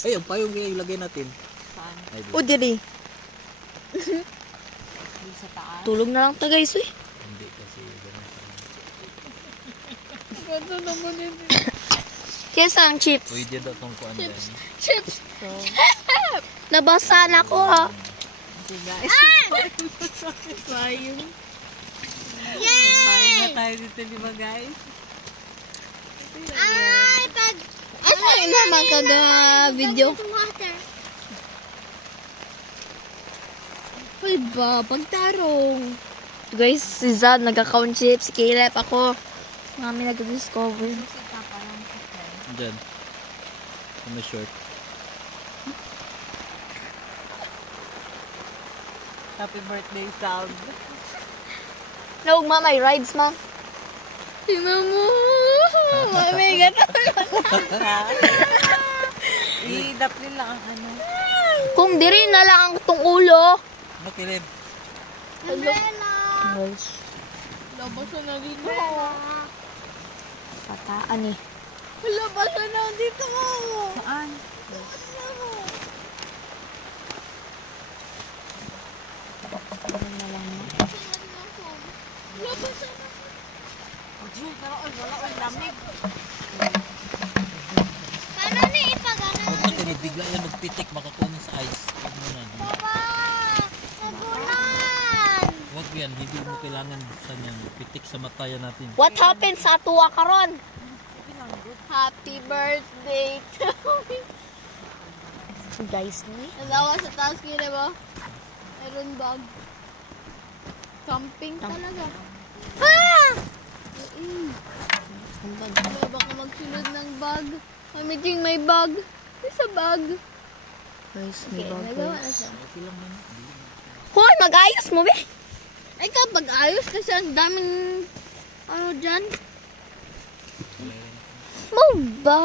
Ay, ang payong ilagay natin. Saan? O, diri. Dito sa taas. Tulog na lang ta guys eh. Hindi kasi ganun. Ganto naman yun. Kesa ang chips. Uy, dyan daw itong kuan dyan. Chips. So, Nabasa na ko ha. okay guys. Payong. Payong na tayo dito, di ba guys? Ay, pag... Ano yun naman kaga video? Uy ba, pagtarong. Guys, si Zad nagka-count chips. Si Caleb, ako. Mami nag-discover. Dyan. Ano short? Happy birthday, Sab. No, ma, may rides, ma. Tingnan mo. Mami, gano'n. I-daplin lang ang ano. Kung diri na lang ang tong ulo. Ano, Caleb? Guys, Labasan na dito. pataan eh. Labasan na dito mo. Saan? Wala ang lamig. Paano ni ipagano? Huwag natin bigla yan magpitik, makakunin sa ice. Huwag mo na. Papa! Nagulan! Huwag yan, hindi mo kailangan buksan yan. Pitik sa mata yan natin. What happened sa tuwa karon? Happy birthday to me. Guys, ni. Nagawa sa taas kila ba? Meron bag. Camping talaga. Ah! Wala baka magsunod ng bag. Mamiting may bag. May sa bag. Guys, Okay, nagawa na siya. Okay lang man. Hoy, mag-ayos mo, be. Ay kapag ayos kasi ang daming ano dyan. Move ba?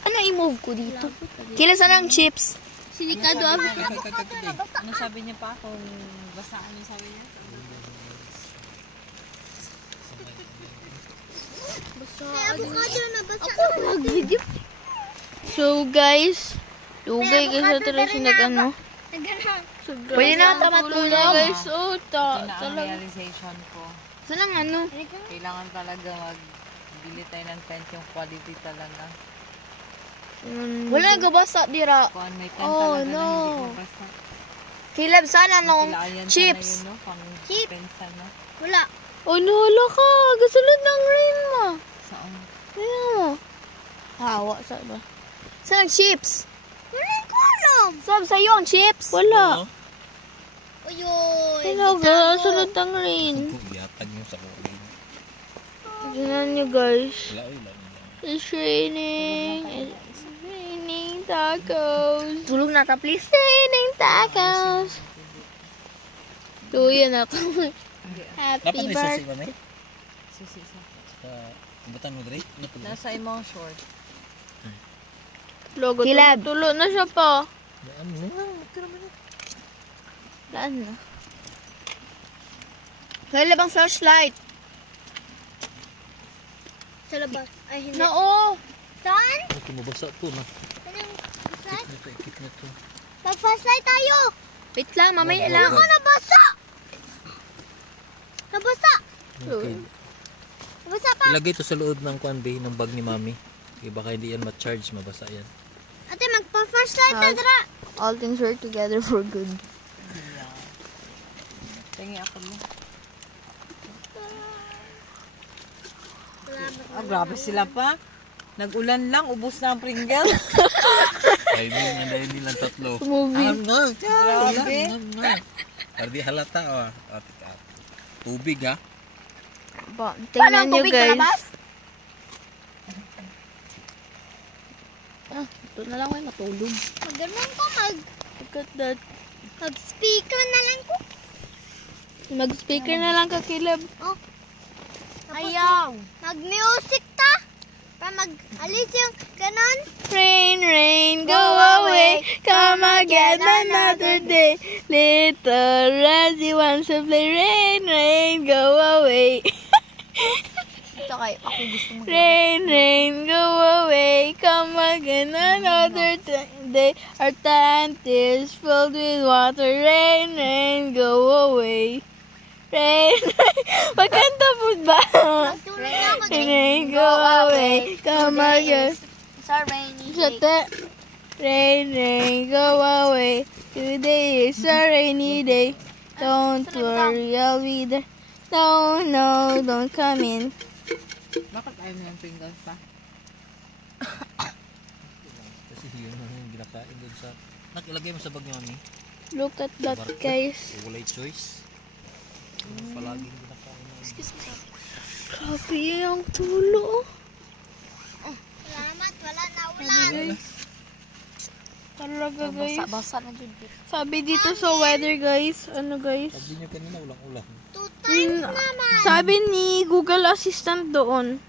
Ano i-move ko dito? Kila sana ang chips. Sinikado ako. Ano sabi niya pa kung basaan yung sabi niya? Ay, avocado na basa. Mag-video. So, guys. Lugay kasi ito rin siya nag-ano. Pwede na ata matulog. Guys, oh, Ito na ang talaga. realization ko. Saan ang ano? Kailangan talaga magbili tayo ng tent yung quality talaga. Wala nagabasa, bira. Kung may tent Oh, talaga no. na hindi mabasa. Kilab, sana nung Kailangan chips. sana yun, no? Pang Chip. pensa, no? Wala. Oh, nahala ka. Gasulod ng rain mo. Saan? Ayan mo. Hawa, saan ba? Saan ang chips? Wala ko alam. Sab, sa'yo ang chips? Wala. Uyoy. Hello, guys. Gasulod ng rain. Yatag nyo sa kulit. Tignan nyo, guys. Wala, wala. It's raining. It's raining tacos. Tulog na ta, please. Raining tacos. Tuyan ako. Happy Dapat may susi birthday. ba, may? Susi sa. Sa butan mo, Dre? Ano pala? Nasa imong short. Logo, tulo na siya pa. Daan mo na. Tira mo na. Daan na. Kaya bang flashlight? Sa labas. Ay, hindi. Oo. Saan? Okay, mabasa to na. Anong Ikit na to, ikit na to. mag-flashlight tayo. Wait lang, mamaya lang. Ako nabasa. Nabasa. Okay. Nabasa pa. Ilagay to sa loob ng kuan bay ng bag ni Mami. Okay, baka hindi yan ma-charge, mabasa yan. Ate, magpa-flashlight na dara. All things work together for good. Tingi ako mo. Grabe sila pa. Nag-ulan lang, ubos na ang Pringles. Ay, ang dahil nilang tatlo. Movie. Grabe. Ardi halata, oh. Tubig, ha? Tingnan nyo, guys. Ito na lang kayo matulog. Maganon ko Look at that. mag-speaker na lang ko. Mag-speaker na lang ka, Caleb. Oh. Ayaw. Mag-music ta. Para mag-alis yung ganon. Rain, rain, go away. Come again another day. Little Razzie wants to play. Rain, rain, go away. Ito kay ako gusto mo. Rain, rain, go away. Come again another day. Our tent is filled with water. Rain, rain, go away. Rain, rain. Magkanta po ba? Magtunay na ako Rain, rain, go away. Come again. It's a rainy Sa day. te- Rain, rain, go away. Today is a rainy day. Don't worry, I'll be there. No, no, don't come in. Bakit ayaw mo yung pringles pa? Kasi yun ang ginakain doon sa... Nakilagay mo sa bag ni mami. Look at that, guys. So, walay choice. Palaging ginakain mo. Grabe ang tulo. Salamat, wala na ulan. Talaga, guys. Basa na dyan. Sabi dito sa weather, guys. Ano, guys? Sabi niyo kanina ulang-ulang. 2 times naman. Sabi ni Google Assistant doon,